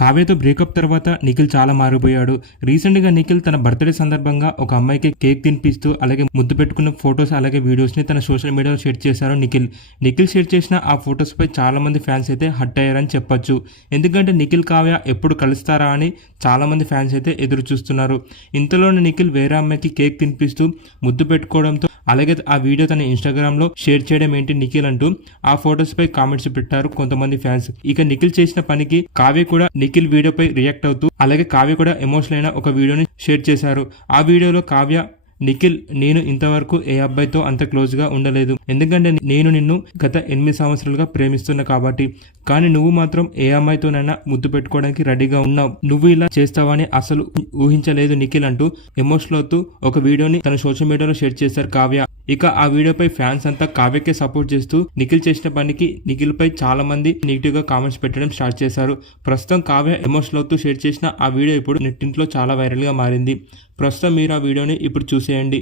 కావ్యతో breakup తర్వాత నిఖిల్ చాలా మారిపోయాడు. రీసెంట్గా నిఖిల్ తన బర్త్డే సందర్భంగా ఒక అమ్మాయికి కేక్ తినిపిస్తూ అలాగే ముద్దు పెట్టుకున్న ఫొటోస్ అలాగే వీడియోస్ని తన సోషల్ మీడియాలో షేర్ చేశారు నిఖిల్ షేర్ చేసిన ఆ ఫొటోస్పై చాలామంది ఫ్యాన్స్ అయితే హట్ అయ్యారని చెప్పొచ్చు. ఎందుకంటే నిఖిల్ కావ్య ఎప్పుడు కలుస్తారా అని చాలామంది ఫ్యాన్స్ అయితే ఎదురు చూస్తున్నారు. ఇంతలోనే నిఖిల్ వేరే అమ్మాయికి కేక్ తినిపిస్తూ ముద్దు పెట్టుకోవడంతో అలాగే ఆ వీడియో తన ఇన్స్టాగ్రామ్లో షేర్ చేయడం ఏంటి నిఖిల్ అంటూ ఆ ఫొటోస్పై కామెంట్స్ పెట్టారు కొంతమంది ఫ్యాన్స్. ఇక నిఖిల్ చేసిన పనికి కావ్య కూడా నిఖిల్ వీడియోపై రియాక్ట్ అవుతూ అలాగే కావ్య కూడా ఎమోషనల్ అయిన ఒక వీడియోని షేర్ చేశారు. ఆ వీడియోలో కావ్య, నిఖిల్, నేను ఇంతవరకు ఏ అబ్బాయితో అంత క్లోజ్గా ఉండలేదు. ఎందుకంటే నేను నిన్ను గత 8 సంవత్సరాలుగా ప్రేమిస్తున్నా కాబట్టి. కానీ నువ్వు మాత్రం ఏ అమ్మాయితోనైనా ముద్దు పెట్టుకోవడానికి రెడీగా ఉన్నావు. నువ్వు ఇలా చేస్తావని అసలు ఊహించలేదు నిఖిల్ అంటూ ఎమోషనల్ అవుతూ ఒక వీడియోని తన సోషల్ మీడియాలో షేర్ చేశారు కావ్య. ఇక ఆ వీడియోపై ఫ్యాన్స్ అంతా కావ్యకే సపోర్ట్ చేస్తూ నిఖిల్ చేసిన పనికి నిఖిల్ పై చాలా మంది నెగిటివ్ గా కామెంట్స్ పెట్టడం స్టార్ట్ చేశారు. ప్రస్తుతం కావ్య ఎమోషనల్ అవుతూ షేర్ చేసిన ఆ వీడియో ఇప్పుడు నెట్టింట్లో చాలా వైరల్ గా మారింది. ప్రస్తుతం మీరు ఆ వీడియోని ఇప్పుడు చూసేయండి.